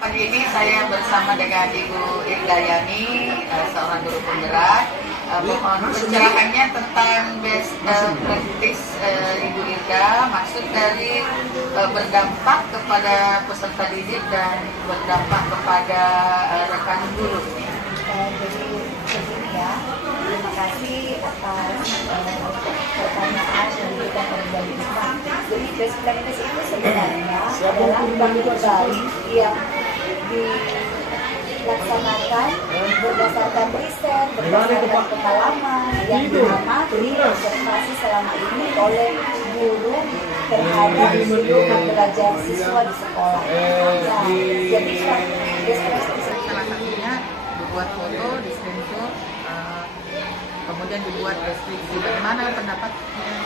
Pagi ini saya bersama dengan Ibu Irdayani, seorang guru penggerak. Mohon pencerahannya tentang best practice Ibu Irda, maksud dari berdampak kepada peserta didik dan berdampak kepada rekan guru. Jadi sebelumnya terima kasih atas pertanyaan yang diberikan kepada kita. Jadi best practice itu sebenarnya adalah bangun baik yang dilaksanakan berdasarkan riset, berdasarkan pengalaman yang diamati observasi selama ini oleh guru terhadap seluruh belajar siswa di sekolah. Nah, jadi best practice Salah satunya dibuat foto, di screenshot, kemudian dibuat deskripsi. Bagaimana pendapat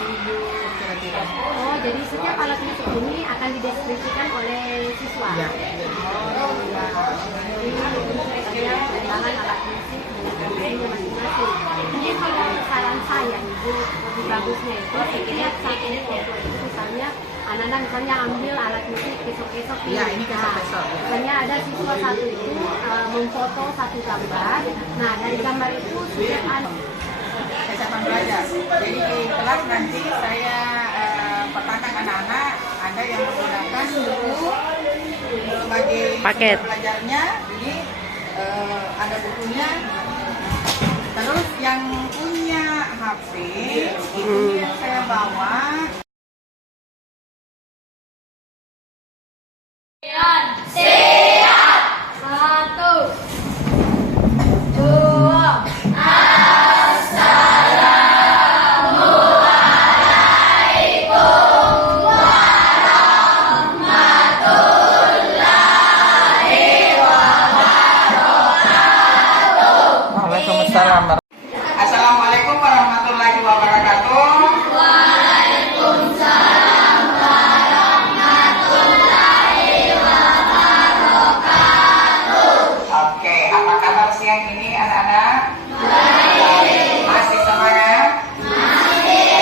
Ibu kira-kira? Oh, jadi setiap alat musik ini akan dideskripsikan oleh siswa. Ya. Oh, ya. Jadi saya kenalan alat musik dengan musiknya masing-masing. Mungkin kalau saran saya, Ibu, lebih bagusnya itu setiap saat ini foto itu misalnya anak-anak misalnya ambil alat musik besok-besok. Ya, ini besok-besok. Misalnya ada siswa satu itu memfoto satu gambar. Nah, dari gambar itu setiap anak Kesehatan belajar. Jadi di kelas nanti saya petakan anak-anak, ada yang menggunakan buku sebagai paket belajarnya, jadi ada bukunya. Terus yang punya HP itu yang saya bawa. Assalamualaikum warahmatullahi wabarakatuh. Waalaikumsalam warahmatullahi wabarakatuh. Oke, apa kabar siang ini anak-anak? Baik. Masih semangat? Masih.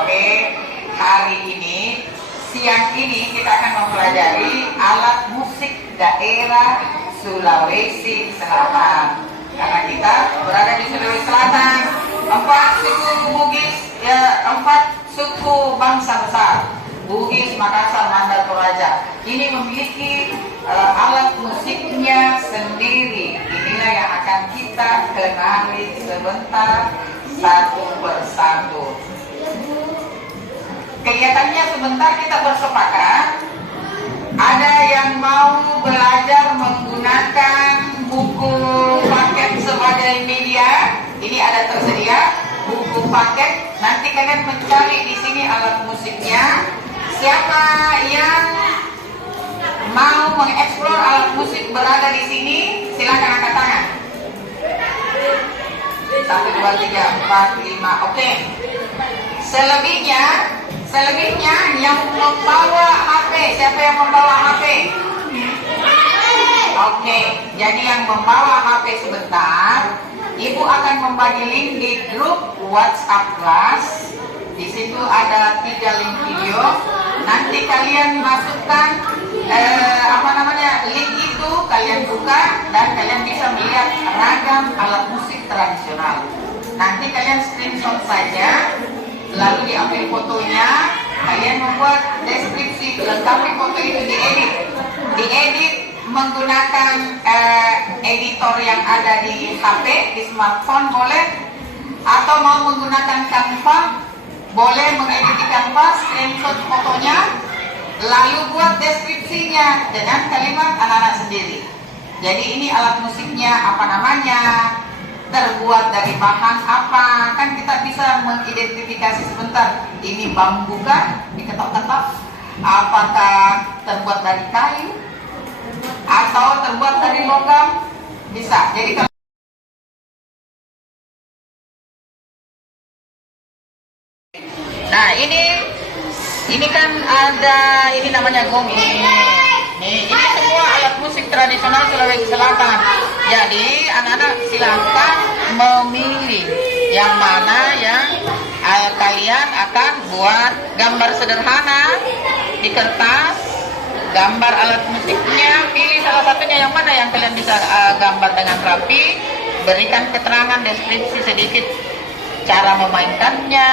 Oke, hari ini, siang ini kita akan mempelajari alat musik daerah Sulawesi Selatan. Karena kita berada di Sulawesi Selatan, 4 suku Bugis, ya 4 suku bangsa besar, Bugis, Makassar, Mandar, Toraja. Ini memiliki alat musiknya sendiri. Inilah yang akan kita kenali sebentar satu persatu. Kelihatannya sebentar kita bersepakat. Ada yang mau belajar menggunakan buku paket sebagai media. Ini ada tersedia buku paket. Nanti kalian mencari di sini alat musiknya. Siapa yang mau mengeksplor alat musik berada di sini, silakan angkat tangan. 1, 2, 3, 4, 5. Oke. Selebihnya yang membawa HP. Siapa yang membawa HP? Oke, jadi yang membawa HP sebentar, Ibu akan membagi link di grup WhatsApp kelas. Di situ ada 3 link video. Nanti kalian masukkan link itu kalian buka dan kalian bisa melihat ragam alat musik tradisional. Nanti kalian screenshot saja, lalu diambil fotonya, kalian membuat deskripsi, lengkapi foto itu, diedit menggunakan editor yang ada di HP, di smartphone boleh, atau mau menggunakan Canva, boleh mengedit di Canva, screenshot fotonya, lalu buat deskripsinya dengan kalimat anak-anak sendiri. Jadi ini alat musiknya apa namanya, terbuat dari bahan apa, kan kita bisa mengidentifikasi sebentar, ini bambu kan, diketok-ketok, apakah terbuat dari kayu atau terbuat dari logam, bisa. Jadi kalau nah ini kan ada, ini namanya gong ini semua alat musik tradisional Sulawesi Selatan. Jadi anak-anak silakan memilih yang mana yang kalian akan buat gambar sederhana di kertas, gambar alat musiknya, pilih salah satunya yang mana yang kalian bisa gambar dengan rapi, berikan keterangan deskripsi sedikit cara memainkannya,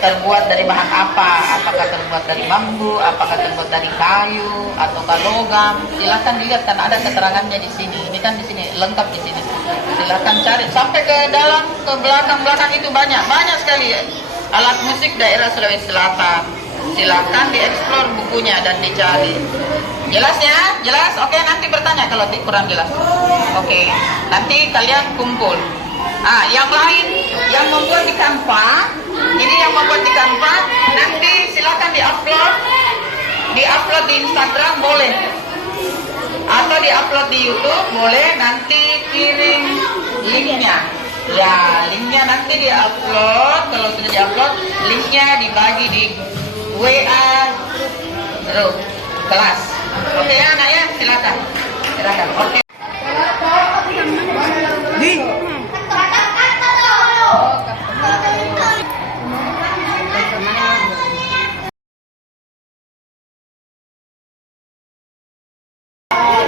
terbuat dari bahan apa, apakah terbuat dari bambu, apakah terbuat dari kayu atau logam. Silakan dilihat kan ada keterangannya di sini. Ini kan di sini lengkap di sini. Silakan cari sampai ke dalam, ke belakang itu banyak sekali alat musik daerah Sulawesi Selatan. Silakan dieksplor bukunya dan dicari. Jelas ya? Jelas? Oke, nanti bertanya kalau kurang jelas. Oke, nanti kalian kumpul. Yang lain yang membuat di Canva, ini yang membuat di Canva, nanti silakan diupload di Instagram boleh, atau diupload di YouTube boleh. Nanti kirim linknya. Ya, linknya nanti diupload. Kalau sudah diupload, linknya dibagi di WA grup kelas. Oke ya, anak ya, silakan. Oke.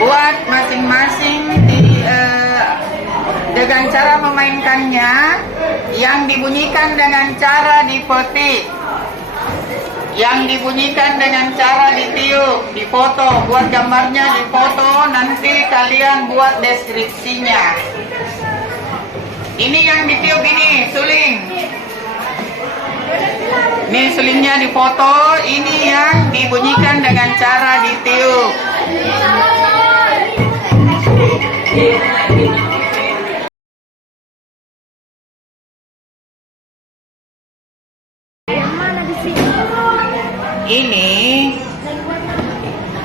Buat masing-masing dengan cara memainkannya, yang dibunyikan dengan cara dipetik, yang dibunyikan dengan cara ditiup, difoto, buat gambarnya difoto, nanti kalian buat deskripsinya. Ini yang ditiup ini suling. Ini sulingnya difoto, ini yang dibunyikan dengan cara ditiup. Ini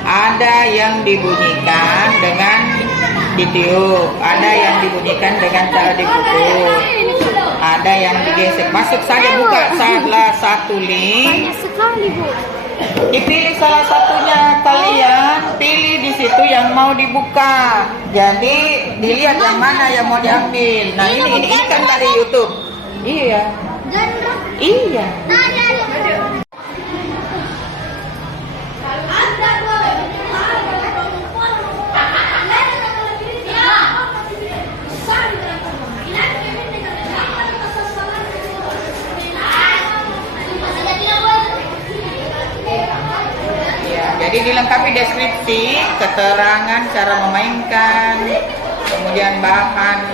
ada yang dibunyikan dengan ditiup, ada yang dibunyikan dengan cara dipukul, ada yang digesek. Masuk saja, buka salah satu link. Banyak sekali, Bu. Dipilih salah satunya, kalian pilih di situ yang mau dibuka. Jadi dilihat yang mana yang mau diambil. Nah ini kan dari YouTube. Iya. Iya. Jadi dilengkapi deskripsi, keterangan cara memainkan, kemudian bahan